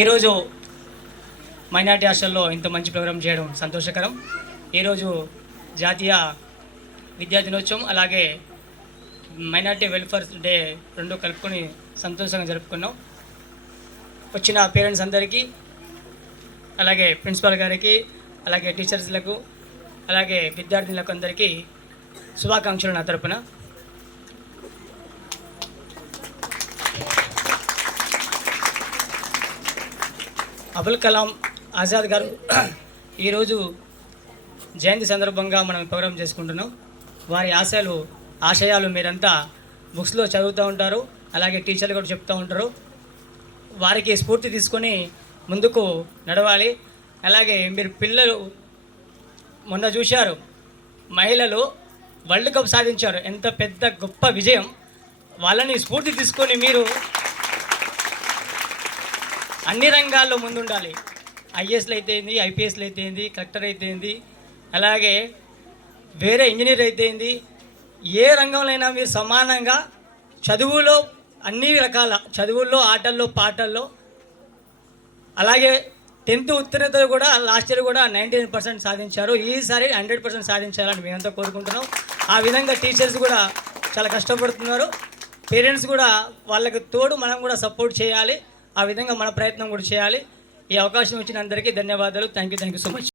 ఈరోజు మైనార్టీ హాస్టల్లో ఇంత మంచి ప్రోగ్రాం చేయడం సంతోషకరం. ఈరోజు జాతీయ విద్యా దినోత్సవం అలాగే మైనార్టీ వెల్ఫేర్ డే రెండు కలుపుకొని సంతోషంగా జరుపుకున్నాం. వచ్చిన పేరెంట్స్ అందరికీ, అలాగే ప్రిన్సిపాల్ గారికి, అలాగే టీచర్స్లకు, అలాగే విద్యార్థులకు అందరికీ శుభాకాంక్షలు నా తరపున. అబుల్ కలాం ఆజాద్ గారు ఈరోజు జయంతి సందర్భంగా మనం ప్రోగ్రాం చేసుకుంటున్నాం. వారి ఆశయాలు మీరంతా బుక్స్లో చదువుతూ ఉంటారు, అలాగే టీచర్లు కూడా చెప్తూ ఉంటారు. వారికి స్ఫూర్తి తీసుకొని ముందుకు నడవాలి. అలాగే మీరు పిల్లలు మొన్న చూశారు, మహిళలు వరల్డ్ కప్ సాధించారు. ఎంత పెద్ద గొప్ప విజయం. వాళ్ళని స్ఫూర్తి తీసుకొని మీరు అన్ని రంగాల్లో ముందుండాలి. ఐఏఎస్లు అయితే ఏంది, ఐపీఎస్లు అయితే ఏంది, కలెక్టర్ అయితే ఏంది, అలాగే వేరే ఇంజనీర్ అయితే ఏంది, ఏ రంగంలో అయినా మీరు సమానంగా చదువులో అన్ని రకాల చదువుల్లో, ఆటల్లో, పాటల్లో, అలాగే 10th ఉత్తీర్ణతలు కూడా లాస్ట్ ఇయర్ కూడా 99% సాధించారు. ఈసారి 100% సాధించాలని మేమంతా కోరుకుంటున్నాం. ఆ విధంగా టీచర్స్ కూడా చాలా కష్టపడుతున్నారు. పేరెంట్స్ కూడా వాళ్ళకి తోడు మనం కూడా సపోర్ట్ చేయాలి. ఆ విధంగా మన ప్రయత్నం కూడా చేయాలి. ఈ అవకాశం ఇచ్చిన అందరికీ ధన్యవాదాలు. Thank you so much.